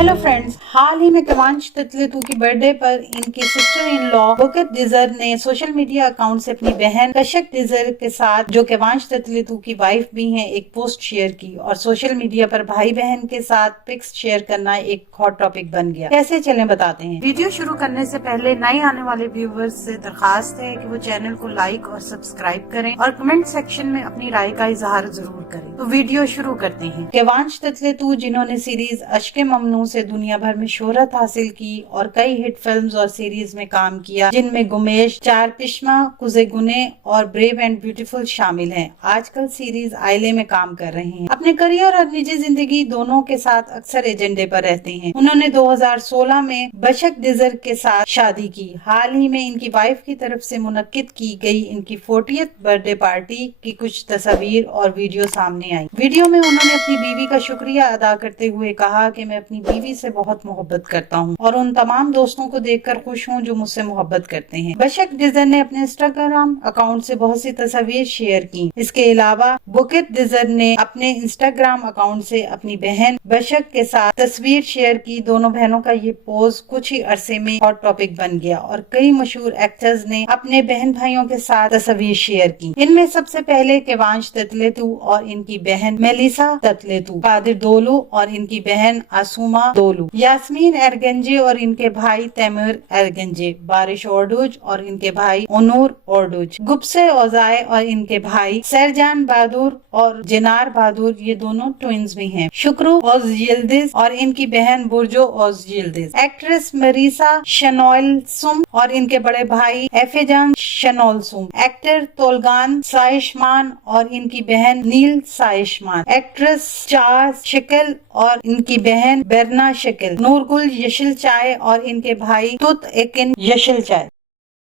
Hello friends, हाल ही में केवांश ततलेतू की birthday पर इनकी sister in law bouquet digger ने सोशल मीडिया अकाउंट से अपनी बहन कशक डिजर के साथ, जो केवांश ततलेतू की वाइफ भी हैं, एक पोस्ट शेयर की और सोशल मीडिया पर भाई बहन के साथ पिक्स शेयर करना एक हॉट टॉपिक बन गया। कैसे चलें बताते हैं। वीडियो शुरू करने से पहले नए आने वाले व्यूवर्स से दरखास्त है कि वो चैनल को लाइक और सब्सक्राइब करें और कमेंट सेक्शन में अपनी राय का इजहार जरूर करें। तो वीडियो शुरू करते हैं। केवांश ततलेतू, जिन्होंने सीरीज अश्के ममनू से दुनिया भर में शोहरत हासिल की और कई हिट फिल्म्स और सीरीज में काम किया, जिनमें गुमेश, चार पिश्मा, कुजे गुने और ब्रेव एंड ब्यूटीफुल शामिल हैं। आजकल सीरीज आइले में काम कर रहे हैं। अपने करियर और निजी जिंदगी दोनों के साथ अक्सर एजेंडे पर रहते हैं। उन्होंने 2016 में बशक डिजर के साथ शादी की। हाल ही में इनकी वाइफ की तरफ से मुनक्किद की गई इनकी 40th बर्थडे पार्टी की कुछ तस्वीर और वीडियो सामने आई। वीडियो में उन्होंने अपनी बीवी का शुक्रिया अदा करते हुए कहा कि मैं अपनी बीवी से बहुत मोहब्बत करता हूं और उन तमाम दोस्तों को देखकर खुश हूं जो मुझसे मोहब्बत करते हैं। बशक डिजर ने अपने इंस्टाग्राम अकाउंट से बहुत सी तस्वीर शेयर की। इसके अलावा बुकेट डिजर ने अपने इंस्टाग्राम अकाउंट से अपनी बहन बशक के साथ तस्वीर शेयर की। दोनों बहनों का ये पोज कुछ ही अरसे में हॉट टॉपिक बन गया और कई मशहूर एक्टर्स ने अपने बहन भाइयों के साथ तस्वीर शेयर की। इनमें सबसे पहले केवांश ततलेतू और इनकी बहन मेलिसा ततलेतू, कादिर दोलू और इनकी बहन आसुमा दोलू, यास्मीन एरगंजे और इनके भाई तैमूर एरगंजे, बारिश ओरडुज और इनके भाई ओनूर ओरडुज, गुब्से ओजाए और इनके भाई सरजान बहादुर और जिनार बहादुर, ये दोनों ट्विंस भी हैं। शुक्रू ओज यिल्दिज और इनकी बहन बुर्जो ओज यिल्दिज, एक्ट्रेस मरीसा शनोल्सुम और इनके बड़े भाई एफेजान शनोल्सुम, एक्टर तोलगान साइशमान और इनकी बहन नील साइशमान, एक्ट्रेस चार्स शिकल और इनकी बहन बेरना शिकल, नूरगुल यशिल चाय और इनके भाई तुत एकिन यशिल चाय।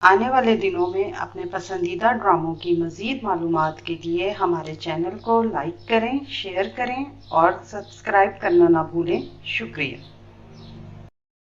आने वाले दिनों में अपने पसंदीदा ड्रामों की मजीद मालूमात के लिए हमारे चैनल को लाइक करें, शेयर करें और सब्सक्राइब करना ना भूलें। शुक्रिया।